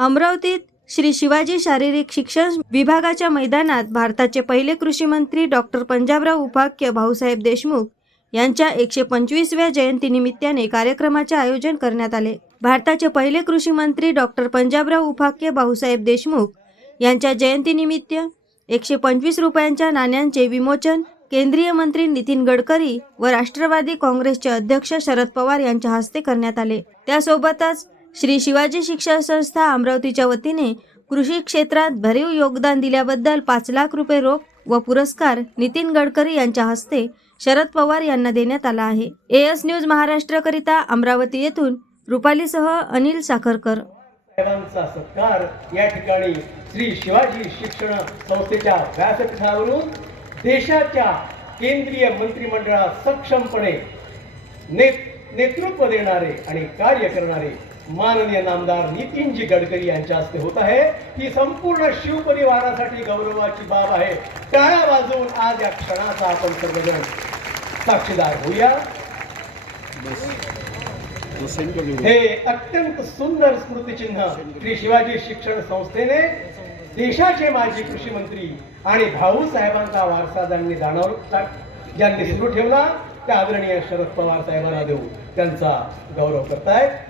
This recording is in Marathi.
अमरावतीत श्री शिवाजी शारीरिक शिक्षण विभागाच्या मैदानात भारताचे पहिले कृषी मंत्री डॉक्टर पंजाबराव उपाख्य भाऊसाहेब देशमुख यांच्या एकशे पंचवीसव्या जयंतीनिमित्ताने कार्यक्रमाचे आयोजन करण्यात आले. भारताचे पहिले कृषी मंत्री डॉक्टर पंजाबराव उपाख्य भाऊसाहेब देशमुख यांच्या जयंतीनिमित्त एकशे पंचवीस रुपयांच्या नाण्यांचे विमोचन केंद्रीय मंत्री नितीन गडकरी व राष्ट्रवादी काँग्रेसचे अध्यक्ष शरद पवार यांच्या हस्ते करण्यात आले. त्यासोबतच श्री शिवाजी शिक्षण संस्था अमरावतीच्या वतीने कृषी क्षेत्रात भरीव योगदान दिल्याबद्दल पाच लाख रुपये रोख व पुरस्कार नितीन गडकरी यांच्या हस्ते शरद पवार यांना देण्यात आला आहे. एएस न्यूज महाराष्ट्रकरिता अमरावती येथून रुपालीसह अनिल साखरकर. सत्कार या ठिकाणी श्री शिवाजी शिक्षण संस्थेच्या व्यासपीठावरून देशाच्या केंद्रीय मंत्रिमंडळात सक्षमपणे नेतृत्व देणारे आणि कार्य करणारे माननीय नामदार नितीनजी गडकरी यांच्या हस्ते होत आहे. ही संपूर्ण शिवपरिवारासाठी गौरवाची बाब आहे. टाळ्या वाजवून आज या क्षणाचा आपण सर्वजण साक्षीदार होऊया. हे अत्यंत सुंदर स्मृतिचिन्ह श्री शिवाजी शिक्षण संस्थेने देशाचे माजी कृषी मंत्री आणि भाऊ साहेबांचा वारसा ज्यांनी जाणव ज्यांनी सुरू ठेवला त्या आदरणीय शरद पवार साहेबांना देऊ त्यांचा गौरव करतायत.